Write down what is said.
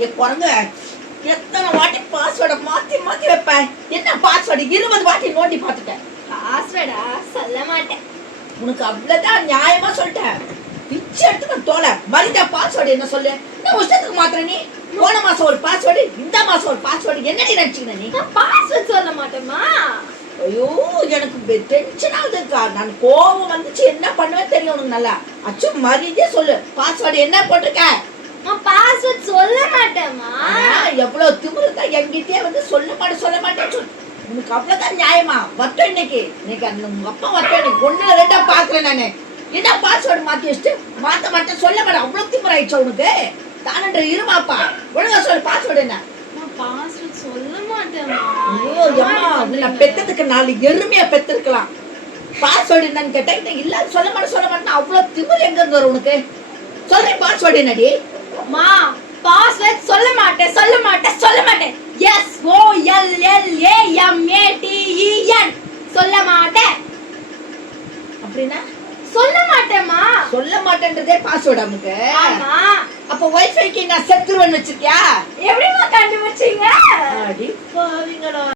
என் குரங்கு எத்தனை வாட்டி பாஸ்வேர்டை மாத்தி மாத்தி வைப்பேன். என்ன பாஸ்வேர்டு 20 வாட்டி நோண்டி பார்த்துட்டேன். பாஸ்வேர்டா சொல்ல மாட்டேன். உனக்கு அவ்வளவுதான் நியாயமா சொல்லிட்டேன். பிச்சை எடுத்துக்க தோலை மரியாதை. பாஸ்வேர்டு என்ன சொல்லு. என்ன வருஷத்துக்கு மாத்திர நீ? போன மாசம் ஒரு பாஸ்வேர்டு, இந்த மாசம் ஒரு பாஸ்வேர்டு. என்னடி நினைச்சீங்க நீ? பாஸ்வேர்ட் சொல்ல மாட்டேமா. ஐயோ எனக்கு டென்ஷன் ஆகுதுக்கா. நான் கோபம் வந்துச்சு என்ன பண்ணுவேன் தெரியும் உனக்கு நல்லா. அச்சு மரியாதையே சொல்லு. பாஸ்வேர்டு என்ன போட்டிருக்க? பாஸ்வேர்ட் சொல்ல மாட்டேமா. எவ்வளவு திமிருக்கா என்கிட்டயே வந்து சொல்ல மாட்டேன்னு சொல்லு. உனக்கு அவ்வளவுதான் நியாயமா? வட்டம் இன்னைக்கு அந்த உங்க அப்பா வட்டம் இன்னைக்கு 1 2 பாக்குறேன் நானு. என்ன பாஸ்வேர்டு மாத்தி வச்சுட்டு மாத்த மாட்டேன் சொல்ல மாட்டேன். அவ்வளவு திமிர ஆயிடுச்சு உனக்கு. தானன்ற இருமாப்பா ஒழுங்கா சொல்லு. பாஸ்வேர்டு என்ன? பாஸ்வேர்ட் சொல்ல மாட்டேமா. ஐயோ அம்மா நான் பெத்ததுக்கு 4 எருமையா பெத்திருக்கலாம். பாஸ்வேர்டு என்னன்னு கேட்டா இல்ல சொல்ல மாட்டேன். அவ்வளவு திமிரு எங்க இருந்து வரும் உனக்கு? சொல்றேன் பாஸ்வேர்டு என்னடி? மா பாஸ்வேர்ட் சொல்ல மாட்டேன். SOLLAMATEN சொல்ல மாட்டேன். அப்படின்னா சொல்ல மாட்டேமா. சொல்ல மாட்டேன்றதே பாஸ்வேர்டு நமக்கு. ஆமா. அப்ப வைஃபைக்கு நான் செத்துருவேன்னு வச்சிருக்கியா? எப்படிமா கண்டுபிடிச்சீங்க? அடி பாவிங்களா.